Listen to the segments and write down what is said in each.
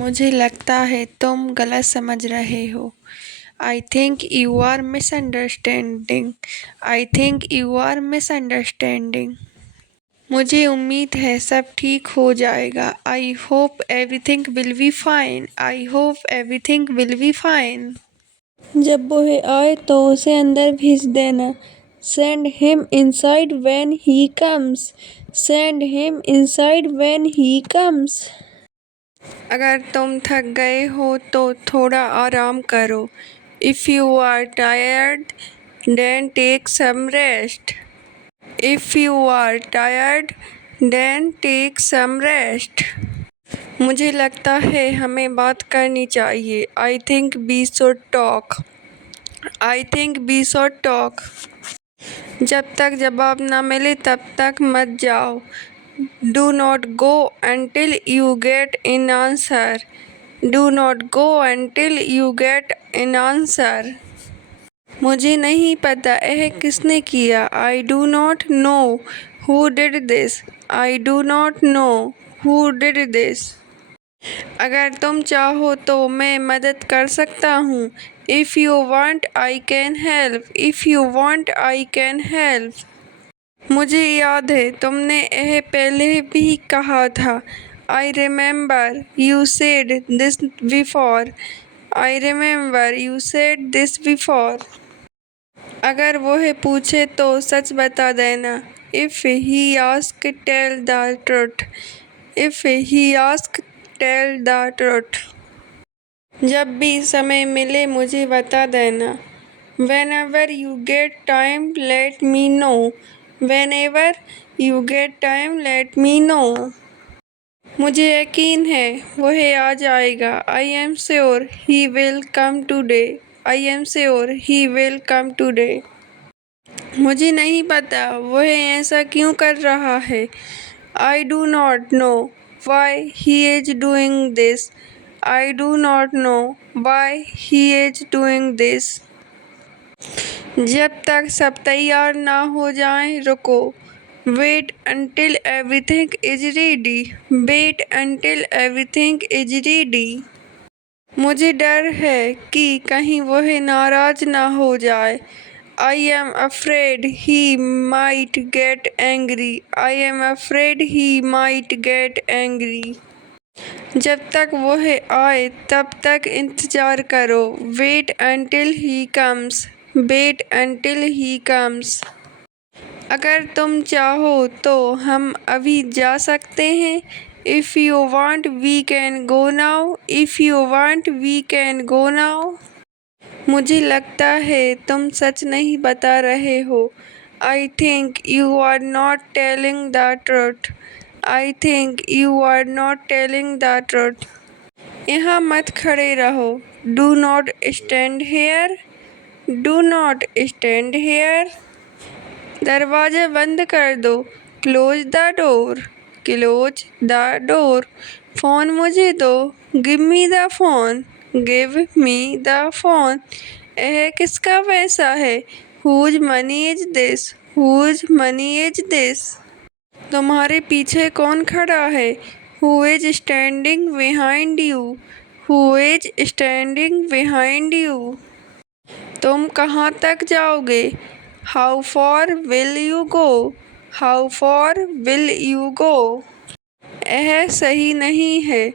मुझे लगता है तुम गलत समझ रहे हो। I think you are misunderstanding. I think you are misunderstanding. मुझे उम्मीद है सब ठीक हो जाएगा। I hope everything will be fine. I hope everything will be fine. जब वह आए तो उसे अंदर भेज देना। Send him inside when he comes. Send him inside when he comes. अगर तुम थक गए हो तो थोड़ा आराम करो। If you are tired then take some rest. If you are tired then take some rest. मुझे लगता है हमें बात करनी चाहिए। I think we should talk. I think we should talk. जब तक जवाब न मिले तब तक मत जाओ। Do not go until you get an answer. Do not go until you get an answer. मुझे नहीं पता यह किसने किया। I do not know who did this. I do not know who did this. अगर तुम चाहो तो मैं मदद कर सकता हूँ। If you want, I can help. If you want, I can help. मुझे याद है तुमने यह पहले भी कहा था। I remember you said this before. I remember you said this before. अगर वह पूछे तो सच बता देना। If he ask tell the truth. If he ask tell the truth. जब भी समय मिले मुझे बता देना। Whenever you get time, let me know. Whenever you get time, let me know. मुझे यकीन है वह आ जाएगा। I am sure he will come today. I am sure he will come today. मुझे नहीं पता वह ऐसा क्यों कर रहा है। I do not know why he is doing this. I do not know why he is doing this. जब तक सब तैयार ना हो जाएं, रुको। Wait until everything is ready. Wait until everything is ready. मुझे डर है कि कहीं वह नाराज ना हो जाए। I am afraid he might get angry. I am afraid he might get angry. जब तक वह आए तब तक इंतजार करो। Wait until he comes. Wait until he comes. अगर तुम चाहो तो हम अभी जा सकते हैं। If you want, we can go now. If you want, we can go now. मुझे लगता है तुम सच नहीं बता रहे हो। I think you are not telling the truth. I think you are not telling the truth. यहाँ मत खड़े रहो। Do not stand here. Do not stand here. दरवाज़ा बंद कर दो। Close the door. Close the door. Phone मुझे दो। Give me the phone. Give me the phone. यह किसका पैसा है? Whose money is this? Whose money is this? तुम्हारे पीछे कौन खड़ा है? Who is standing behind you? Who is standing behind you? तुम कहाँ तक जाओगे? How far will you go? How far will you go? यह सही नहीं है।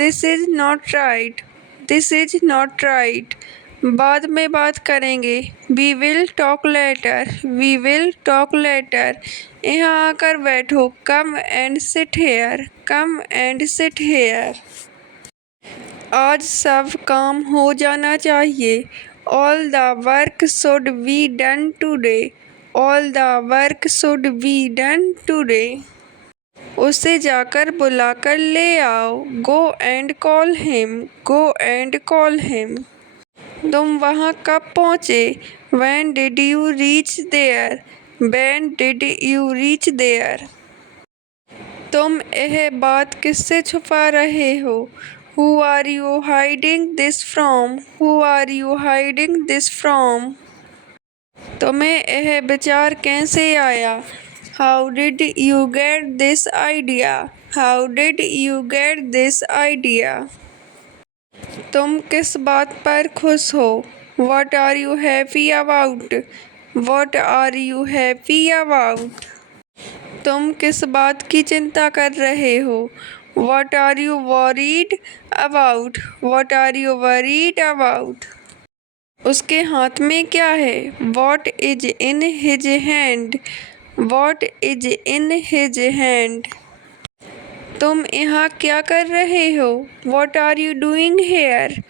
This is not right. This is not right. बाद में बात करेंगे। We will talk later. We will talk later. यहाँ आकर बैठो। Come and sit here. Come and sit here. आज सब काम हो जाना चाहिए। All the work should be done today. All the work should be done today. उसे जाकर बुलाकर ले आओ। Go and call him. Go and call him. तुम वहाँ कब पहुँचे? When did you reach there? When did you reach there? तुम यह बात किससे छुपा रहे हो? Who are you hiding this from? Who are you hiding this from? तुम्हें यह विचार कैसे आया? How did you get this idea? How did you get this idea? तुम किस बात पर खुश हो? What are you happy about? What are you happy about? तुम किस बात की चिंता कर रहे हो? What are you worried about? What are you worried about? उसके हाथ में क्या है? What is in his hand? What is in his hand? तुम यहाँ क्या कर रहे हो? What are you doing here?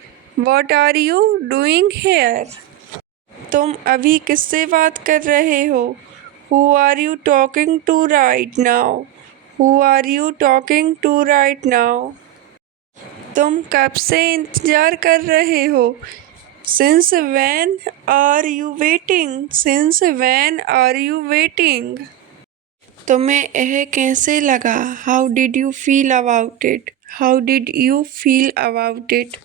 What are you doing here? तुम अभी किससे बात कर रहे हो? Who are you talking to right now? Who are you talking to right now? तुम कब से इंतजार कर रहे हो? Since when are you waiting? Since when are you waiting? तुम्हें यह कैसे लगा? How did you feel about it? How did you feel about it?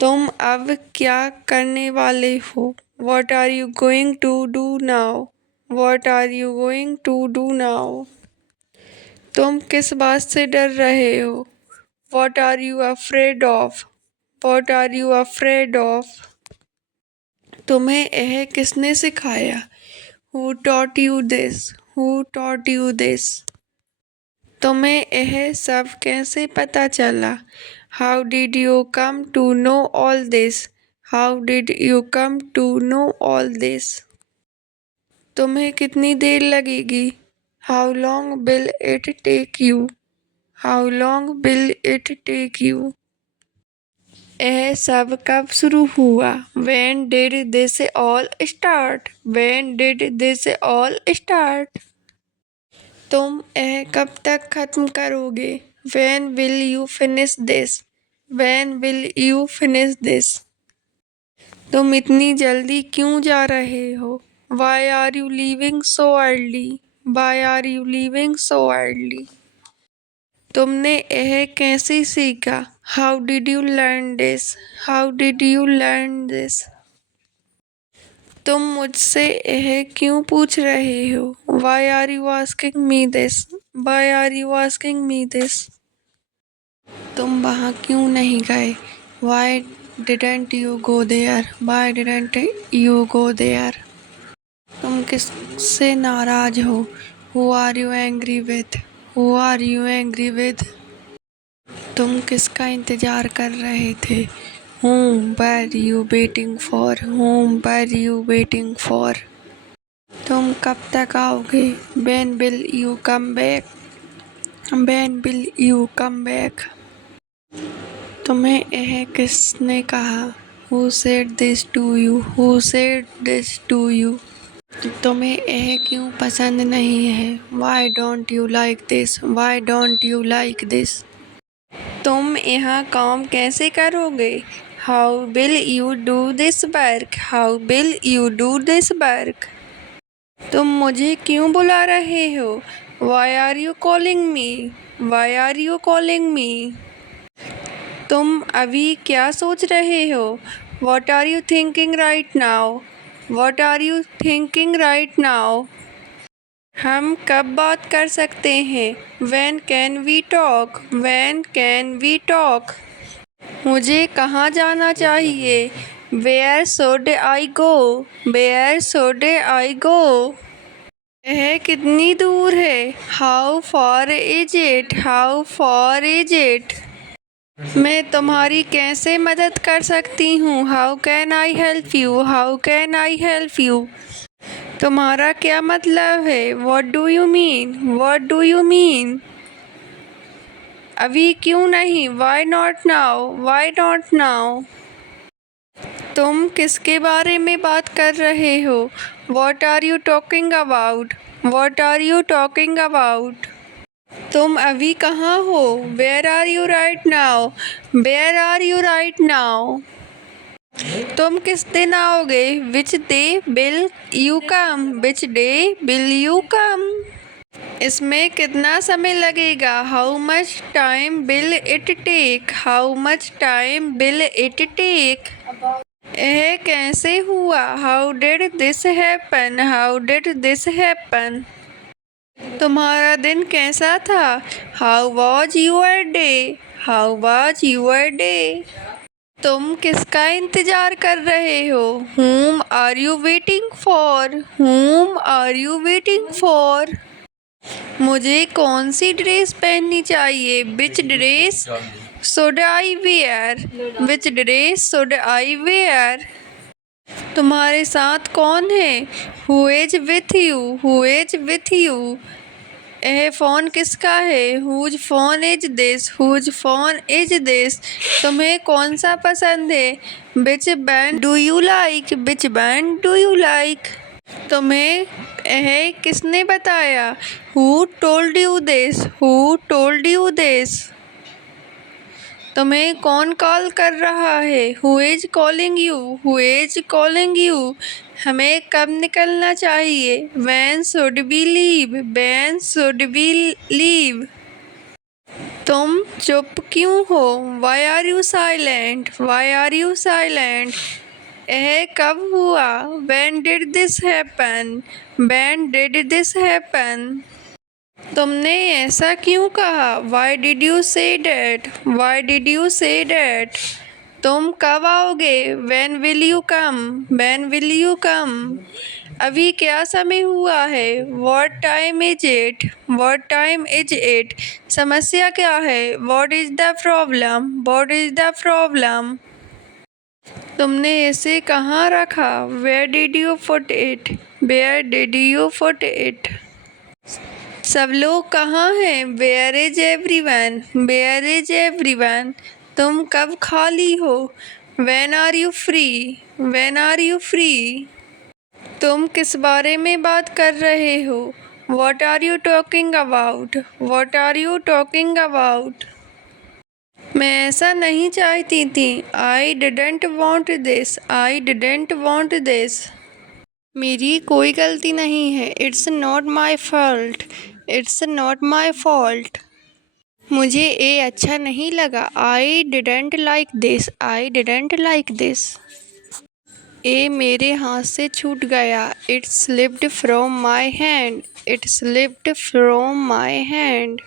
तुम अब क्या करने वाले हो? What are you going to do now? What are you going to do now? तुम किस बात से डर रहे हो? What are you afraid of? What are you afraid of? तुम्हें यह किसने सिखाया? Who taught you this? Who taught you this? तुम्हें यह सब कैसे पता चला? How did you come to know all this? How did you come to know all this? तुम्हें कितनी देर लगेगी? How long will it take you? How long will it take you? यह सब कब शुरू हुआ? When did this all start? When did this all start? तुम यह कब तक खत्म करोगे? When will you finish this? When will you finish this? तुम इतनी जल्दी क्यों जा रहे हो? Why are you leaving so early? Why are you leaving so early? तुमने यह कैसे सीखा? How did you learn this? How did you learn this? तुम मुझसे यह क्यों पूछ रहे हो? Why are you asking me this? Why are you asking me this? तुम वहाँ क्यों नहीं गए? Why didn't you go there? Why didn't you go there? तुम किससे नाराज हो? Who are you angry with? Who are you angry with? तुम किसका इंतजार कर रहे थे? Whom were you waiting for? Whom were you waiting for? तुम कब तक आओगे? When will you come back? When will you come back? तुम्हें यह किसने कहा? Who said this to you? Who said this to you? तुम्हें यह क्यों पसंद नहीं है? Why don't you like this? Why don't you like this? तुम यहाँ काम कैसे करोगे? How will you do this work? How will you do this work? तुम मुझे क्यों बुला रहे हो? Why are you calling me? Why are you calling me? तुम अभी क्या सोच रहे हो? What are you thinking right now? What are you thinking right now? हम कब बात कर सकते हैं? When can we talk? When can we talk? मुझे कहाँ जाना चाहिए? Where should I go? Where should I go? यह कितनी दूर है? How far is it? How far is it? मैं तुम्हारी कैसे मदद कर सकती हूँ? How can I help you? How can I help you? तुम्हारा क्या मतलब है? What do you mean? What do you mean? अभी क्यों नहीं? Why not now? Why not now? तुम किसके बारे में बात कर रहे हो? What are you talking about? What are you talking about? तुम अभी कहाँ हो? Where are you right now? Where are you right now? तुम किस दिन आओगे? Which day will you come? Which day will you come? इसमें कितना समय लगेगा? How much time will it take? How much time will it take? यह कैसे हुआ? How did this happen? How did this happen? तुम्हारा दिन कैसा था? How was your day? How was your day? तुम किसका इंतजार कर रहे हो? Whom are you waiting for? Whom are you waiting for? मुझे कौन सी ड्रेस पहननी चाहिए? Which dress should I wear? Which dress should I wear? तुम्हारे साथ कौन है? Who is with you? Who is with you? यह फ़ोन किसका है? Whose phone is this? Whose phone is this? तुम्हें कौन सा पसंद है? Which band do you like? Which band do you like? तुम्हें यह किसने बताया? Who told you this? Who told you this? तुम्हें कौन कॉल कर रहा है? Who is calling you? Who is calling you? हमें कब निकलना चाहिए? When should we leave? When should we leave? तुम चुप क्यों हो? Why are you silent? Why are you silent? यह कब हुआ? When did this happen? When did this happen? तुमने ऐसा क्यों कहा? Why did you say that? Why did you say that? तुम कब आओगे? When will you come? When will you come? अभी क्या समय हुआ है? What time is it? What time is it? समस्या क्या है? What is the problem? What is the problem? तुमने इसे कहाँ रखा? Where did you put it? Where did you put it? सब लोग कहाँ हैं? Where is everyone? Where is everyone? तुम कब खाली हो? When are you free? When are you free? तुम किस बारे में बात कर रहे हो? What are you talking about? What are you talking about? मैं ऐसा नहीं चाहती थी। I didn't want this. I didn't want this. मेरी कोई गलती नहीं है। It's not my fault. It's not my fault. मुझे ये अच्छा नहीं लगा। I didn't like this. I didn't like this. ये मेरे हाथ से छूट गया। It slipped from my hand. It slipped from my hand.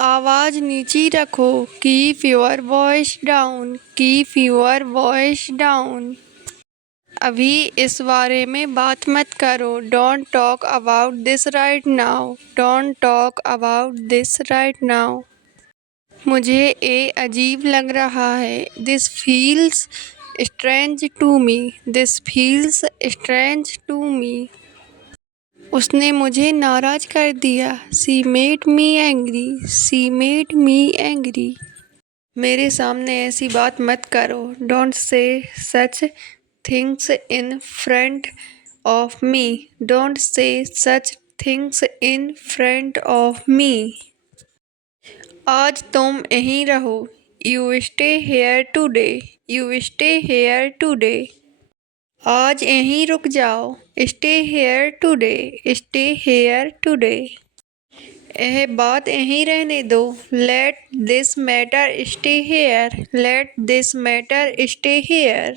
आवाज़ नीची रखो। Keep your voice down. Keep your voice down. अभी इस बारे में बात मत करो। Don't talk about this right now. Don't talk about this right now. मुझे ये अजीब लग रहा है। This feels strange to me. This feels strange to me. उसने मुझे नाराज़ कर दिया। She made me angry. She made me angry. मेरे सामने ऐसी बात मत करो। Don't say such things in front of me. Don't say such things in front of me. आज तुम यहीं रहो। You stay here today. You stay here today. आज यहीं रुक जाओ। Stay here today. Stay here today. यह बात यहीं रहने दो। Let this matter stay here. Let this matter stay here.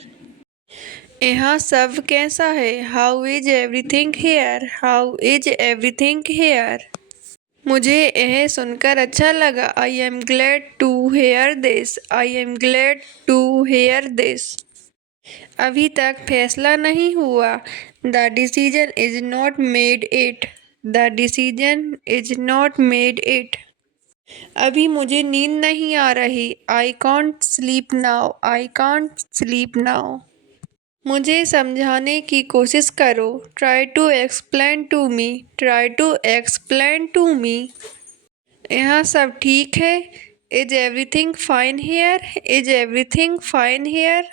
यहाँ सब कैसा है? How is everything here? How is everything here? मुझे यह सुनकर अच्छा लगा। I am glad to hear this. I am glad to hear this. अभी तक फैसला नहीं हुआ। The decision is not made yet. The decision is not made yet. अभी मुझे नींद नहीं आ रही। I can't sleep now. I can't sleep now. मुझे समझाने की कोशिश करो। Try to explain to me. Try to explain to me. यहाँ सब ठीक है? Is everything fine here? Is everything fine here?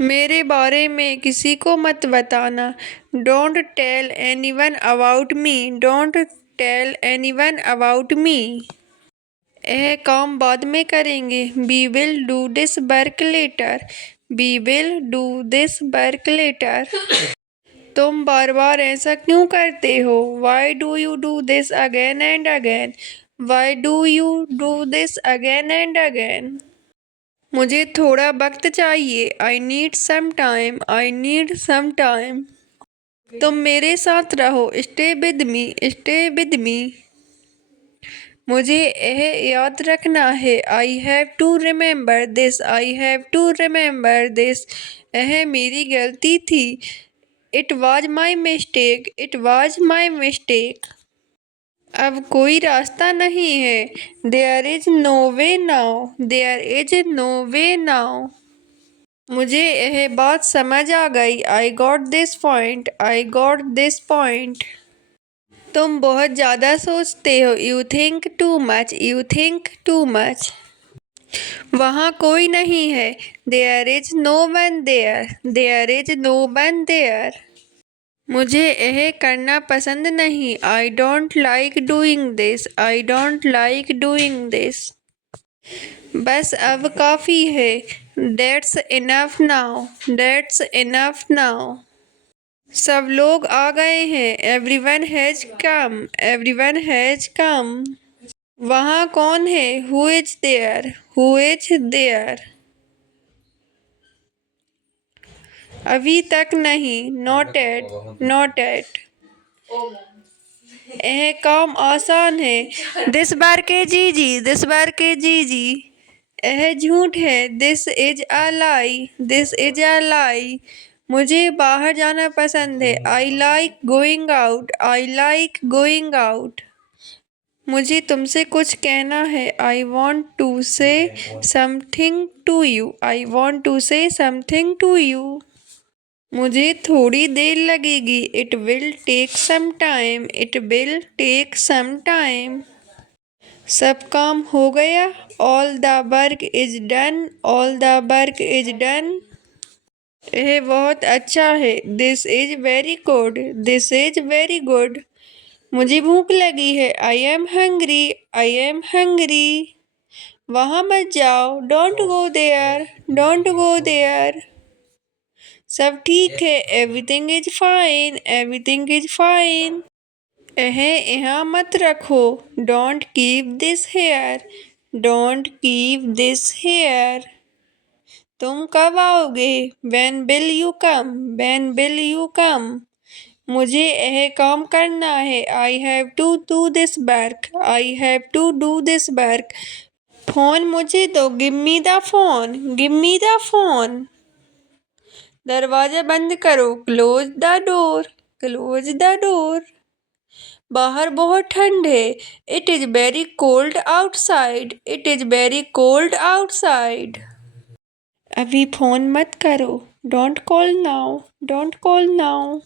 मेरे बारे में किसी को मत बताना। Don't tell anyone about me. Don't tell anyone about me. यह काम बाद में करेंगे। We will do this work later. We will do this work later. तुम बार बार ऐसा क्यों करते हो? Why do you do this again and again? Why do you do this again and again? मुझे थोड़ा वक्त चाहिए। I need some time. I need some time. तुम मेरे साथ रहो। Stay with me. Stay with me. मुझे यह याद रखना है। I have to remember this, I have to remember this. यह मेरी गलती थी। It was my mistake, it was my mistake. अब कोई रास्ता नहीं है। There is no way now, there is no way now. मुझे यह बात समझ आ गई। I got this point, I got this point. तुम बहुत ज़्यादा सोचते हो। You think too much, you think too much. वहाँ कोई नहीं है। There is no one there, there is no one there. मुझे यह करना पसंद नहीं। I don't like doing this, I don't like doing this. बस अब काफ़ी है। That's enough now, that's enough now। सब लोग आ गए हैं। Everyone has come, everyone has come। वहाँ कौन है? Who is there, who is there। अभी तक नहीं। Not yet, not yet। यह काम आसान है। दिस बार के जीजी, दिस बार के जीजी। यह झूठ है। This is a lie, this is a lie. मुझे बाहर जाना पसंद है। I like going out, I like going out. मुझे तुमसे कुछ कहना है। I want to say something to you, I want to say something to you. मुझे थोड़ी देर लगेगी। It will take some time, it will take some time. सब काम हो गया। All the work is done, all the work is done. यह बहुत अच्छा है। This is very good, this is very good. मुझे भूख लगी है। I am hungry, I am hungry. वहाँ मत जाओ। Don't go there, don't go there. सब ठीक है। Everything is fine, everything is fine. यहाँ मत रखो। Don't keep this here, don't keep this here. तुम कब आओगे? When will you come, when will you come। मुझे यह काम करना है। I have to do this work, I have to do this work। Phone मुझे दो। Give me the phone, give me the phone। दरवाजा बंद करो। Close the door, close the door। बाहर बहुत ठंड है। It is very cold outside, it is very cold outside। अभी फोन मत करो। Don't call now, don't call now।